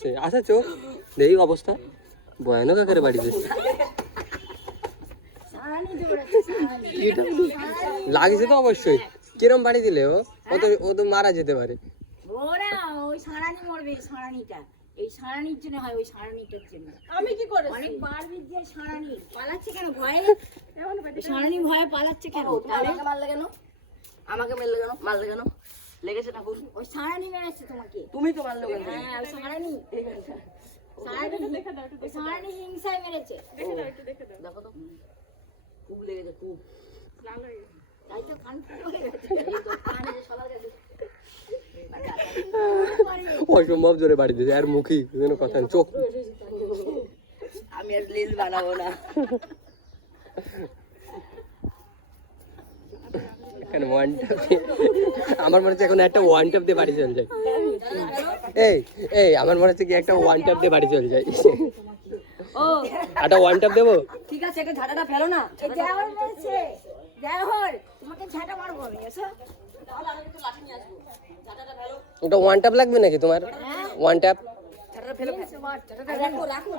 আসছে আচ্ছা চোখ দেখি অবস্থা ভয়ানক আকারে বাড়িতে লাগছে তো অবশ্যই কিরম বাড়ি দিলে ও তো মারা যেতে পারে ওরা ওই সারানি মরবে সারানিটা এই সারানির জন্য হয় ওই সারানিটার জন্য আমি কি করে অনেক বার বিদ্যে সারানি পালাচ্ছে কেন ভয়ে সারানি ভয়ে পালাচ্ছে কেন আমাকে মারলে কেন আমাকে মারলে কেন মারলে কেন লেগেছে ঠাকুর ওই সারানি মেরেছে তোমাকে তুমি তো মারলে কেন হ্যাঁ ওই সারানি ওই সারানি হিংসায় মেরেছে দেখো তো খুব লেগেছে খুব তাই তো কান ফুটো হয়ে গেছে এই তো কানে যে শলা গেছে অসম্ভব জোরে বাড়ি দিয়েছে আর মুখী কোনো কথা নেই চোখ আমি আর রিল বানাবো না এখানে ওয়ান ট্যাপ আমার মনে হচ্ছে এখন একটা ওয়ান ট্যাপ দিয়ে বাড়ি চলে যায় এই আমার মনে হচ্ছে কি একটা ওয়ান ট্যাপ দিয়ে বাড়ি চলে যায় ও একটা ওয়ান ট্যাপ দেবো ঠিক আছে একটা ঝাঁটাটা ফেলো না এই দেওয়ার মেরেছে দেওয়ার তোমাকে ঝাঁটা মারবো আমি এসো তাহলে আমি একটু লাঠি নিয়ে আসবো ঝাঁটাটা ফেলো ওটা ওয়ান ট্যাপ লাগবে নাকি তোমার ওয়ান ট্যাপ ঝাঁটাটা ফেলো ঝাঁটাটা রাখো রাখো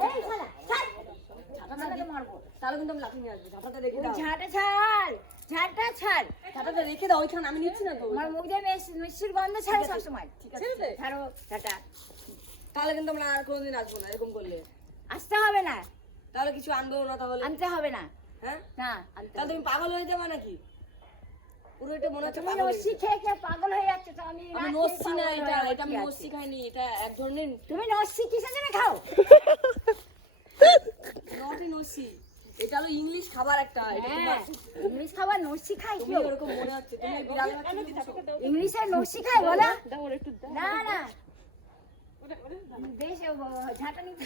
ঝাঁটাটা মারবো তাহলে কিন্তু আমি লাঠি নিয়ে আসবো ঝাঁটাটা রেখে দাও ঝাঁটা ছাড় ঝাঁটা ছাড় ঝাঁটাটা রেখে দাও ওইখানে আমি নিচ্ছি না তো আমার মুখ দিয়ে মিষ্টির গন্ধ ছাড়ে সবসময় ঠিক আছে ছাড়ো ঝাঁটা তাহলে কিন্তু আমরা আর কোনোদিন আসবো না এরকম করলে আসতে হবে না তাহলে কিছু আনবেও না তাহলে আনতে হবে না হ্যাঁ না তাহলে তুমি পাগল হয়ে যাবে নাকি পুরো এটা মনে হচ্ছে তুমি পাগল নস্যি খেয়ে খেয়ে পাগল হয়ে যাচ্ছে তো আমি আমি নস্যি না এটা এটা আমি নস্যি খাইনি এটা এক ধরনের তুমি নস্যি কিসের জন্য খাও নটি নস্যি এটা হলো ইংলিশ খাবার একটা এটা হ্যাঁ ইংলিশ খাবার নস্যি খাই তুমি কেউ এরকম মনে হচ্ছে তুমি বিড়াল ইংলিশের নস্যি খাই বলো না না বেশ ঝাঁটা নিতে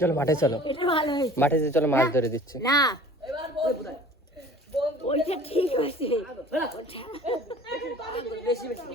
চলো মাঠে চলো এটা ভালো হয়েছে মাঠে যে চলো মাছ ধরে দিচ্ছে না এবার বল কোথায় ওইটা ঠিক হয়েছে বেশি বেশি